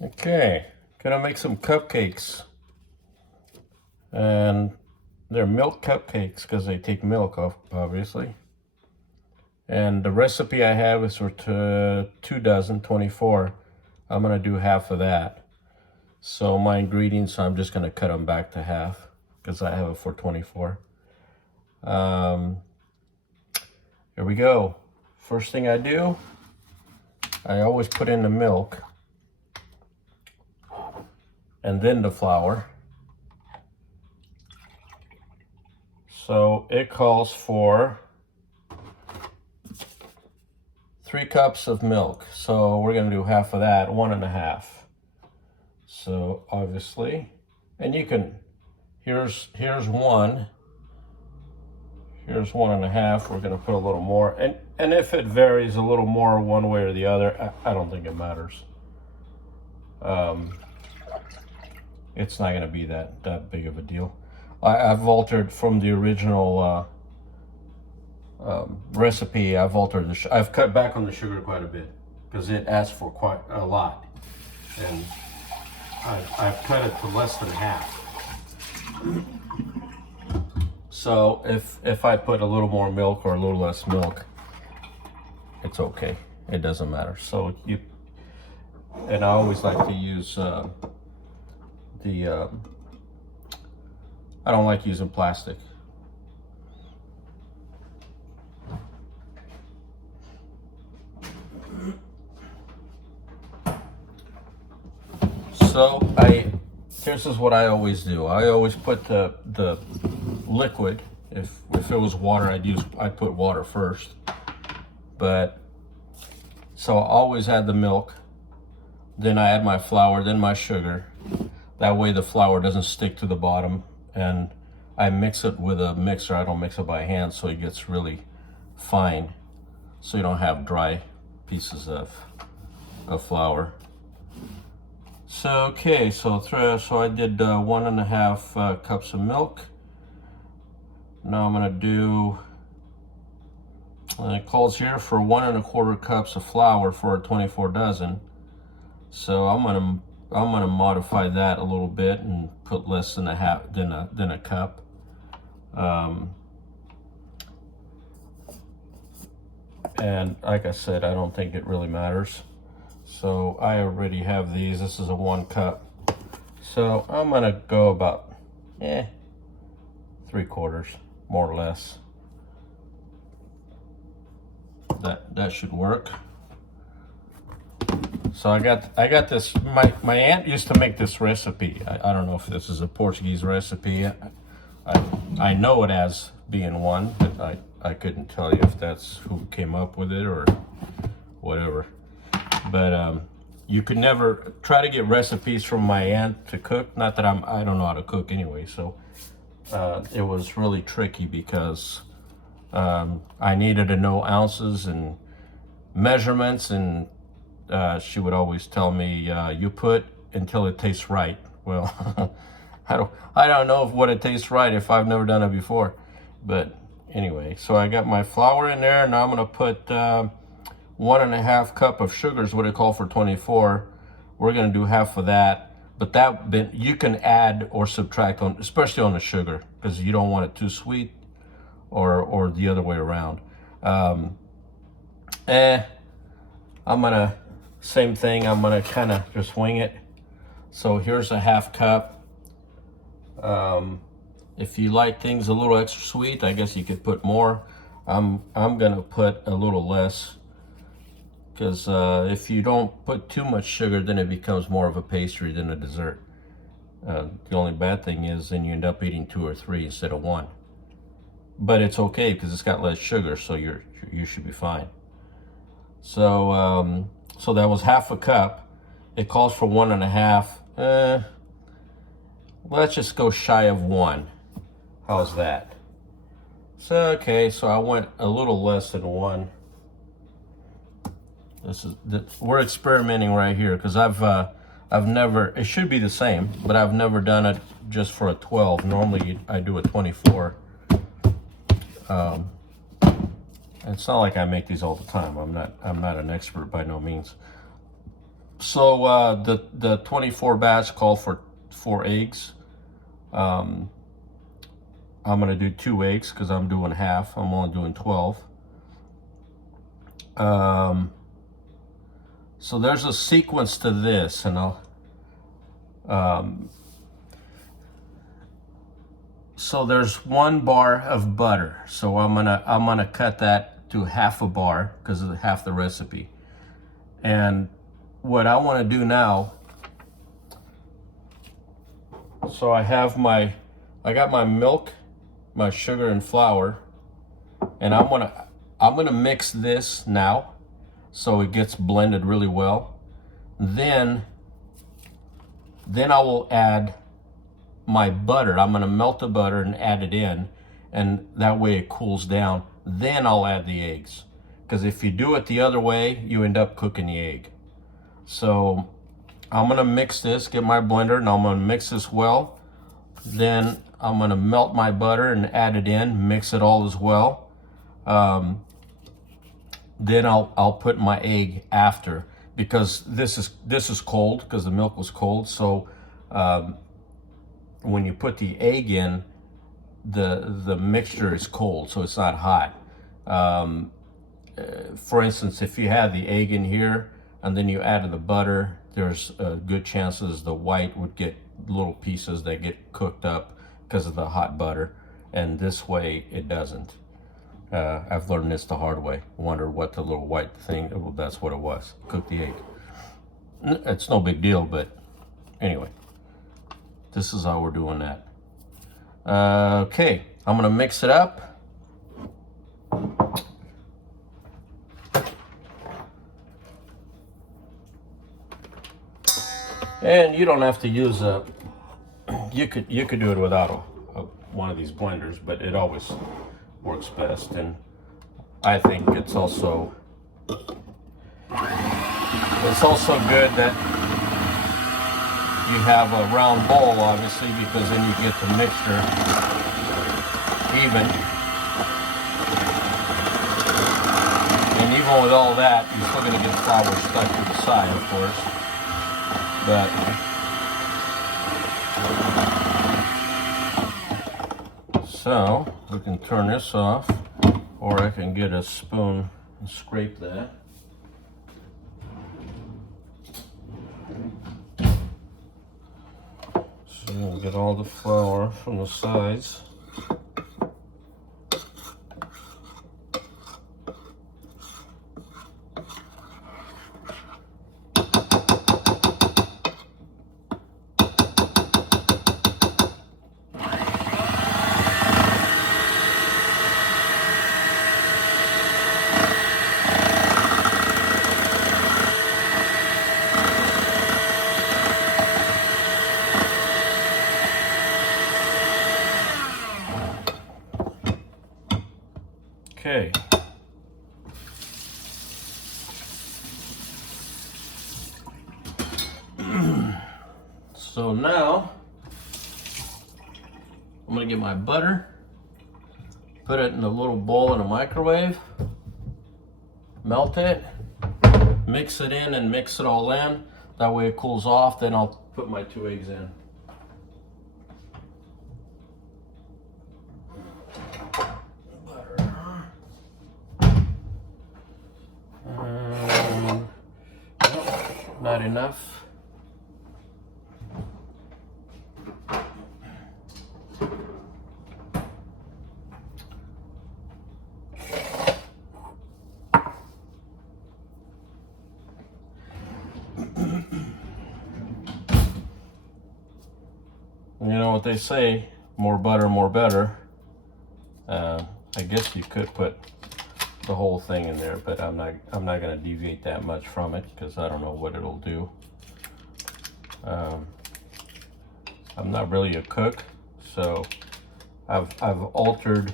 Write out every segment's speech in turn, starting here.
Okay, gonna make some cupcakes. And they're milk cupcakes because they take milk off, obviously. And the recipe I have is for 2 dozen, 24. I'm gonna do half of that. So my ingredients, I'm just gonna cut them back to half because I have it for 24. Here we go. First thing I do, I always put in the milk and then the flour. So it calls for 3 cups of milk. So we're gonna do half of that, 1.5. So obviously, and you can, here's 1, here's 1.5. We're gonna put a little more, and if it varies a little more one way or the other, I don't think it matters. It's not gonna be that big of a deal. I've altered from the original recipe. I've altered I've cut back on the sugar quite a bit because it asks for quite a lot, and I've cut it to less than half. So if I put a little more milk or a little less milk, it's okay. It doesn't matter. So and I always like to use I don't like using plastic. So this is what I always do. I always put the liquid. If it was water, I'd put water first. But so I always add the milk, then I add my flour, then my sugar. That way the flour doesn't stick to the bottom, and I mix it with a mixer. I don't mix it by hand, so it gets really fine, so you don't have dry pieces of flour. So okay, so I did 1.5 cups of milk. Now I'm gonna do, it calls here for 1.25 cups of flour for a 24 dozen. So I'm gonna modify that a little bit and put less than a cup. And like I said, I don't think it really matters. So I already have these. This is a 1 cup. So I'm gonna go about 3/4, more or less. That should work. So I got this. My aunt used to make this recipe. I don't know if this is a Portuguese recipe. I know it as being one, but I couldn't tell you if that's who came up with it or whatever. But you could never try to get recipes from my aunt to cook. Not that I don't know how to cook anyway. So it was really tricky because I needed to know ounces and measurements, and she would always tell me, you put until it tastes right. Well, I don't know what it tastes right if I've never done it before. But anyway, so I got my flour in there. Now I'm gonna put 1.5 cup of sugar is what it called for 24. We're gonna do half of that. But you can add or subtract on, especially on the sugar, because you don't want it too sweet or the other way around. I'm gonna, same thing, I'm gonna kind of just wing it. So here's a 1/2 cup. If you like things a little extra sweet, I guess you could put more. I'm gonna put a little less, because if you don't put too much sugar, then it becomes more of a pastry than a dessert. The only bad thing is then you end up eating 2 or 3 instead of 1. But it's okay because it's got less sugar, so you should be fine. So so that was 1/2 cup. It calls for 1.5. Let's just go shy of 1. How's that? So okay, so I went a little less than 1. We're experimenting right here because I've never, it should be the same, but I've never done it just for a 12. Normally I do a 24. It's not like I make these all the time. I'm not an expert by no means. So the 24 batch called for 4 eggs. I'm gonna do 2 eggs because I'm doing half. I'm only doing 12. So there's a sequence to this, and so there's 1 bar of butter. So I'm gonna cut that to half a bar because of half the recipe. And what I want to do now, so I got my milk, my sugar and flour, and I'm gonna mix this now so it gets blended really well. Then I will add my butter. I'm gonna melt the butter and add it in, and that way it cools down. Then I'll add the eggs, because if you do it the other way, you end up cooking the egg. So I'm gonna mix this, get my blender, and I'm gonna mix this well. Then I'm gonna melt my butter and add it in, mix it all as well. Then I'll put my egg after, because this is cold, because the milk was cold. So when you put the egg in, the mixture is cold, so it's not hot. For instance, if you had the egg in here and then you added the butter, there's good chances the white would get little pieces that get cooked up because of the hot butter, and this way it doesn't. I've learned this the hard way. Wonder what the little white thing, well, that's what it was. Cook the egg. It's no big deal, but anyway, this is how we're doing that. Okay, I'm gonna mix it up. And you don't have to use you could do it without one of these blenders, but it always works best. And I think it's also good that you have a round bowl, obviously, because then you get the mixture even. And even with all that, you're still going to get flour stuck to the side, of course. But so we can turn this off, or I can get a spoon and scrape that. So we'll get all the flour from the sides. Okay. So now I'm gonna get my butter, put it in a little bowl in a microwave, melt it, mix it in and mix it all in. That way it cools off, then I'll put my 2 eggs in. Not enough. You know what they say, more butter, more better. I guess you could put the whole thing in there, but I'm not going to deviate that much from it because I don't know what it'll do. I'm not really a cook, so I've altered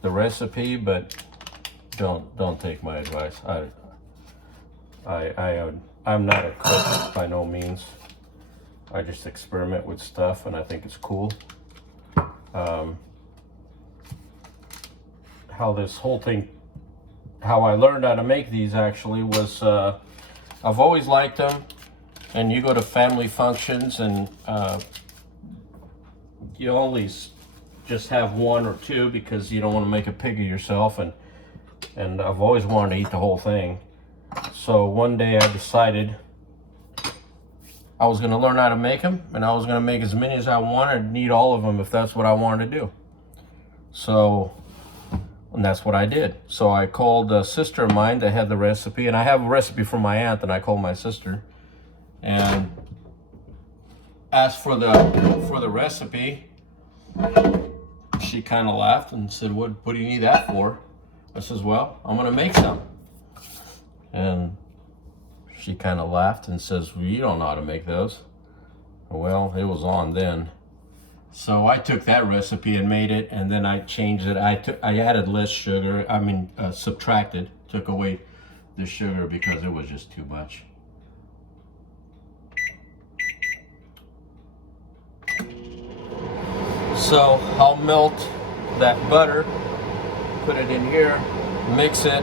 the recipe, but don't take my advice. I'm not a cook by no means. I just experiment with stuff and I think it's cool. How this whole thing, how I learned how to make these actually was I've always liked them. And you go to family functions and you always just have one or two because you don't want to make a pig of yourself. And I've always wanted to eat the whole thing. So one day I decided I was going to learn how to make them, and I was going to make as many as I wanted and eat all of them if that's what I wanted to do. So, and that's what I did. So I called a sister of mine that had the recipe, and I have a recipe from my aunt, and I called my sister and asked for the recipe. She kind of laughed and said, what do you need that for? I says, well, I'm going to make some. And she kind of laughed and says, well, you don't know how to make those. Well, it was on then. So I took that recipe and made it, and then I changed it. I added less sugar. Subtracted, took away the sugar because it was just too much. So I'll melt that butter, put it in here, mix it,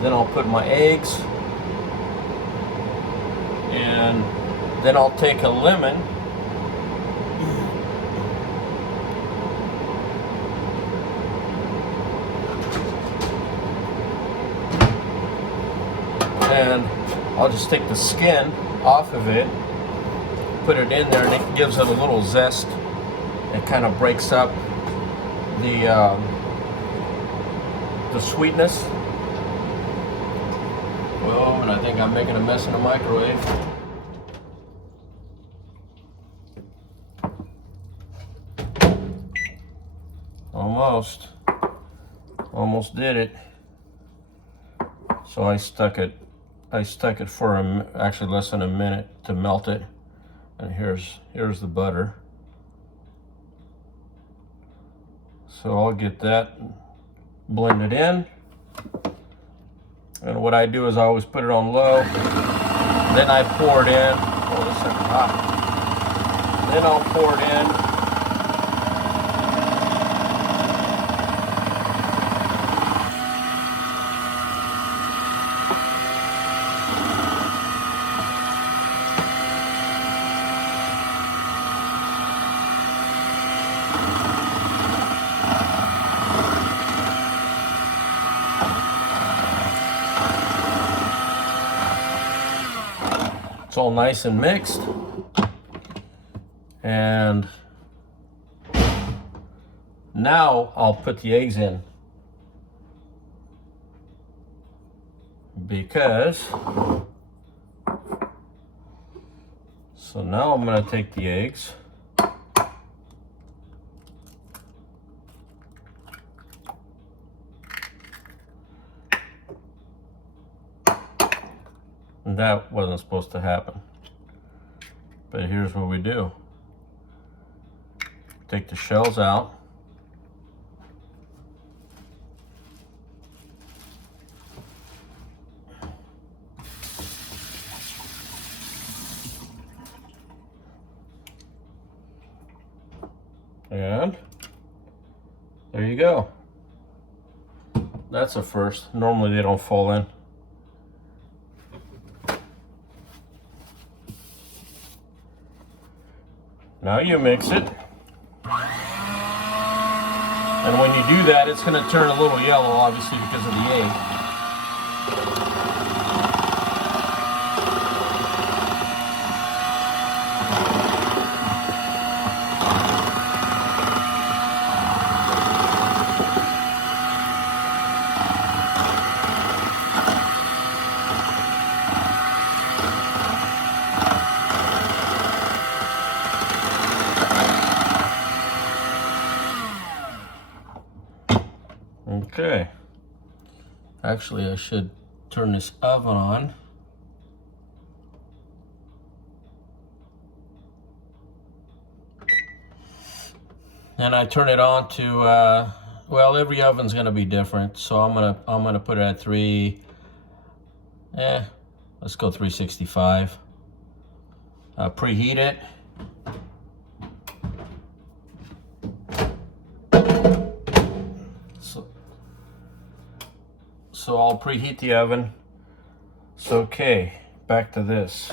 then I'll put my eggs, and then I'll take a lemon and I'll just take the skin off of it, put it in there, and it gives it a little zest. It kind of breaks up the sweetness. Well, and I think I'm making a mess in the microwave. Almost did it. So I stuck it for actually less than a minute to melt it. And here's the butter. So I'll get that blended in. And what I do is I always put it on low. Then I pour it in. Oh, this is hot. Then I'll pour it in. It's all nice and mixed. And now I'll put the eggs in. So now I'm going to take the eggs. And that wasn't supposed to happen. But here's what we do. Take the shells out. And there you go. That's a first. Normally they don't fall in. Now you mix it. And when you do that, it's going to turn a little yellow, obviously, because of the egg. Okay, actually I should turn this oven on. And I turn it on to, well, every oven's gonna be different, so I'm gonna put it at let's go 365. Preheat it. So I'll preheat the oven So, okay, back to this.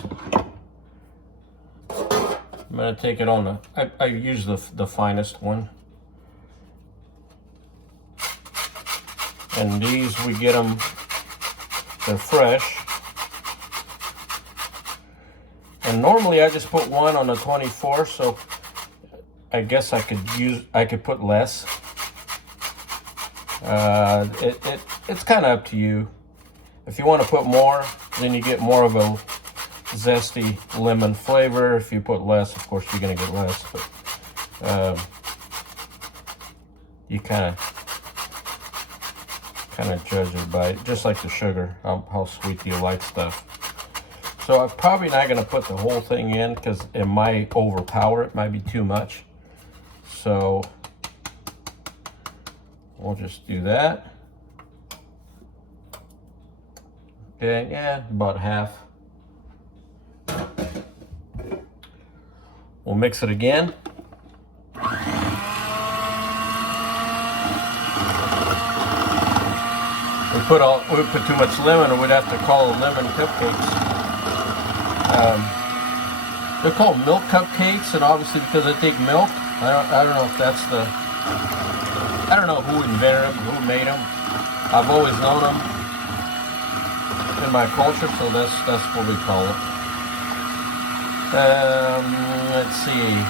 I'm gonna take it on the, I use the finest one. And these, we get them, they're fresh. And normally I just put one on the 24, so I guess I could put less. It's kind of up to you. If you want to put more, then you get more of a zesty lemon flavor. If you put less, of course you're gonna get less, but you kind of judge it by just like the sugar, how sweet do you like stuff. So I'm probably not gonna put the whole thing in because it might overpower it, might be too much. So we'll just do that. Okay, yeah, about half. We'll mix it again. We put too much lemon, or we'd have to call them lemon cupcakes. They're called milk cupcakes, and obviously because they take milk. I don't know if that's the. I don't know who invented them, who made them. I've always known them in my culture, so that's what we call it. Let's see.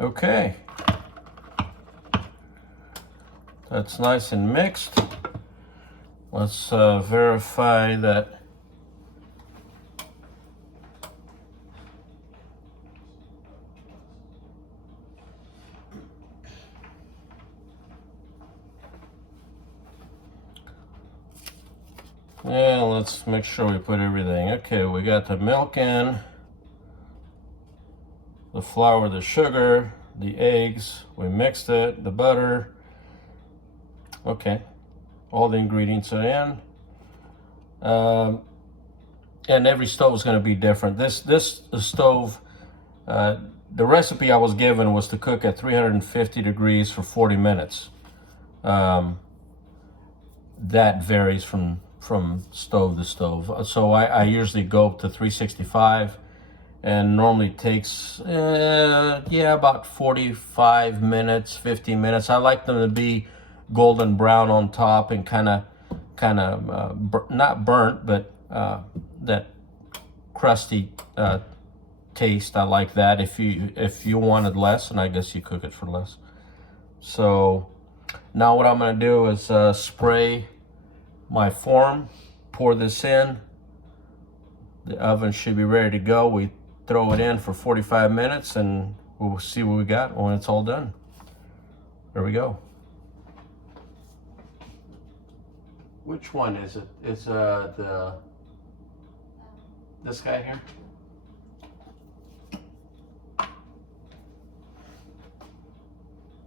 Okay, that's nice and mixed. Let's verify that. Yeah, let's make sure we put everything. Okay, we got the milk in, the flour, the sugar, the eggs, we mixed it, the butter. Okay, all the ingredients are in. And every stove is going to be different. This stove, the recipe I was given was to cook at 350 degrees for 40 minutes. That varies from stove to stove. So I usually go up to 365. And normally takes about 45 minutes, 50 minutes. I like them to be golden brown on top and kind of not burnt, but that crusty taste. I like that. If you wanted less, and I guess you cook it for less. So now what I'm gonna do is spray my form, pour this in. The oven should be ready to go. We throw it in for 45 minutes and we'll see what we got when it's all done. There we go. Which one is it? It's this guy here?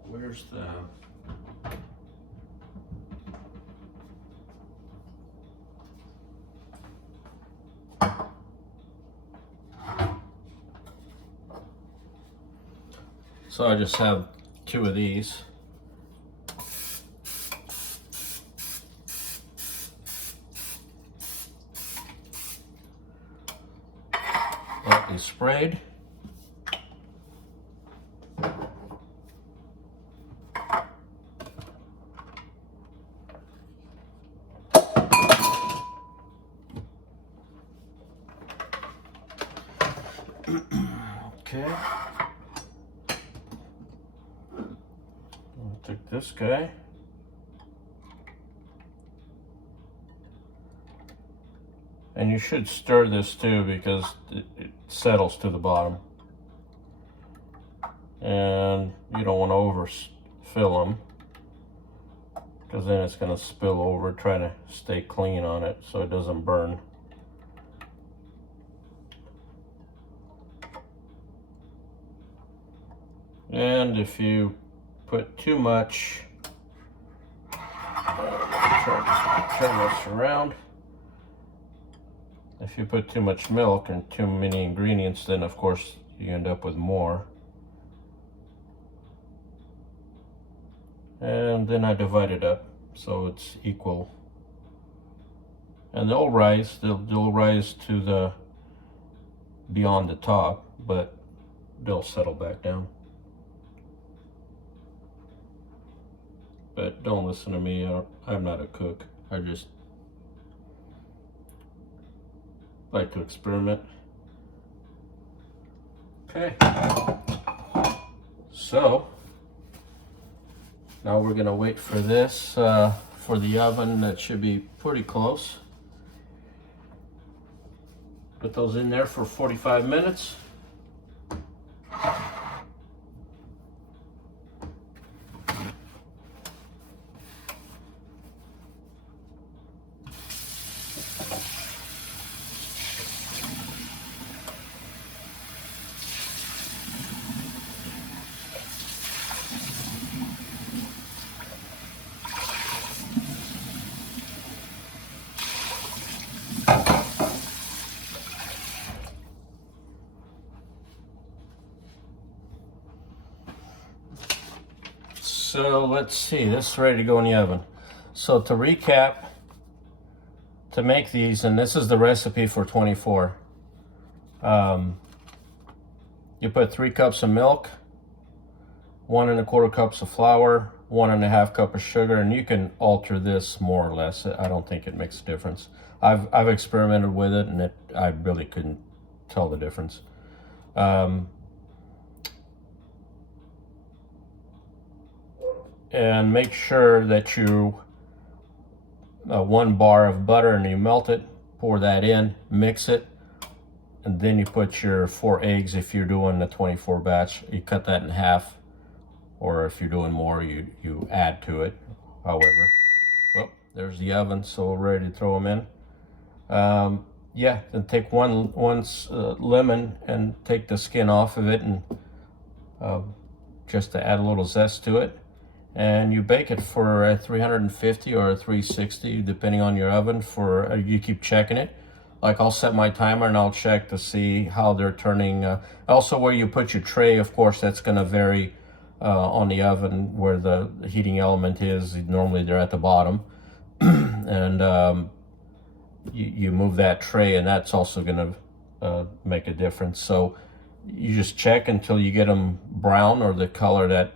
Where's the So I just have 2 of these. Lightly sprayed. Okay. I'll take this guy. And you should stir this too because it settles to the bottom. And you don't want to overfill them because then it's going to spill over. Try to stay clean on it so it doesn't burn. And if you put too much, turn this around. If you put too much milk and too many ingredients, then of course you end up with more. And then I divide it up so it's equal. And they'll rise to the beyond the top, but they'll settle back down. But don't listen to me, I'm not a cook. I just like to experiment. Okay, so now we're gonna wait for this, for the oven. That should be pretty close. Put those in there for 45 minutes. So let's see, this is ready to go in the oven. So to recap, to make these, and this is the recipe for 24. You put 3 cups of milk, 1 1/4 cups of flour, 1 1/2 cup of sugar, and you can alter this more or less. I don't think it makes a difference. I've experimented with it, and I really couldn't tell the difference. And make sure that you 1 bar of butter, and you melt it, pour that in, mix it, and then you put your 4 eggs. If you're doing the 24 batch, you cut that in half, or if you're doing more, you add to it. However, well, there's the oven, so we're ready to throw them in. Yeah, then take one lemon and take the skin off of it, and just to add a little zest to it. And you bake it for 350 or 360, depending on your oven. For you keep checking it. Like, I'll set my timer and I'll check to see how they're turning. Also, where you put your tray, of course, that's going to vary on the oven where the heating element is. Normally they're at the bottom. And you move that tray, and that's also going to make a difference. So you just check until you get them brown, or the color that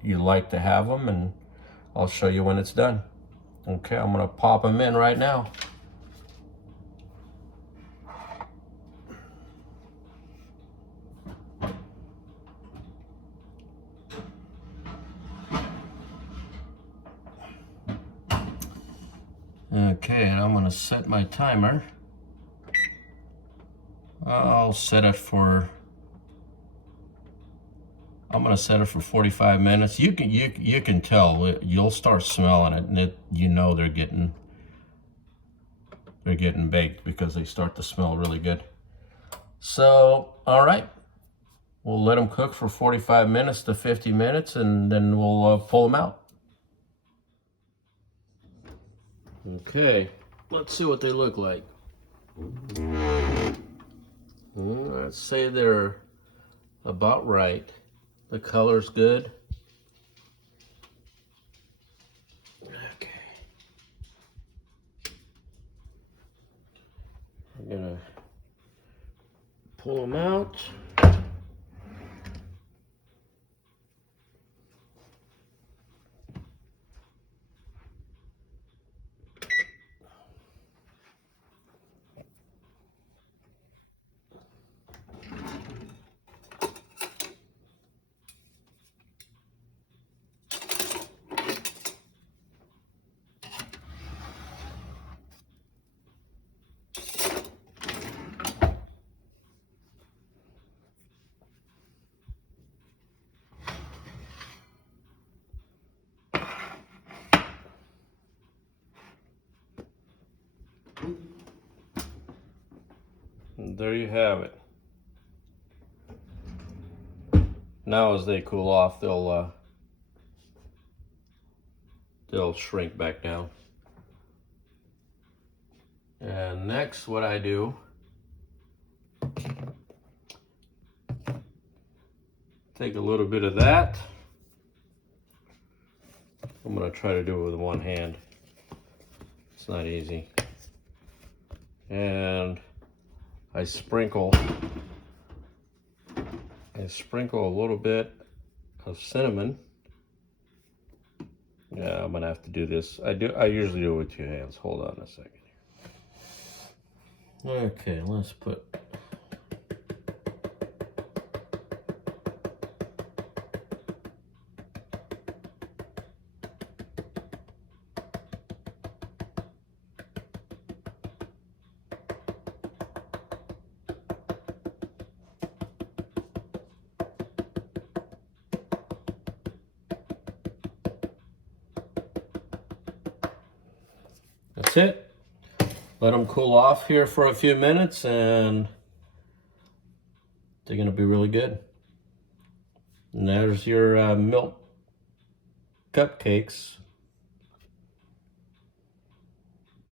you like to have them, and I'll show you when it's done. Okay, I'm gonna pop them in right now. Okay, and I'm gonna set my timer. I'll set it for, I'm gonna set it for 45 minutes. You can tell, you'll start smelling it, and you know they're getting baked because they start to smell really good. So, all right, we'll let them cook for 45 minutes to 50 minutes, and then we'll pull them out. Okay, let's see what they look like. Let's say they're about right. The color's good. Okay. I'm gonna pull them out. And there you have it. Now as they cool off, they'll shrink back down. And next, what I do take a little bit of that. I'm gonna try to do it with one hand. It's not easy. And I sprinkle a little bit of cinnamon. Yeah, I'm gonna have to do this. I usually do it with 2 hands. Hold on a second here. Okay, let's put. That's it. Let them cool off here for a few minutes and they're gonna be really good. And there's your milk cupcakes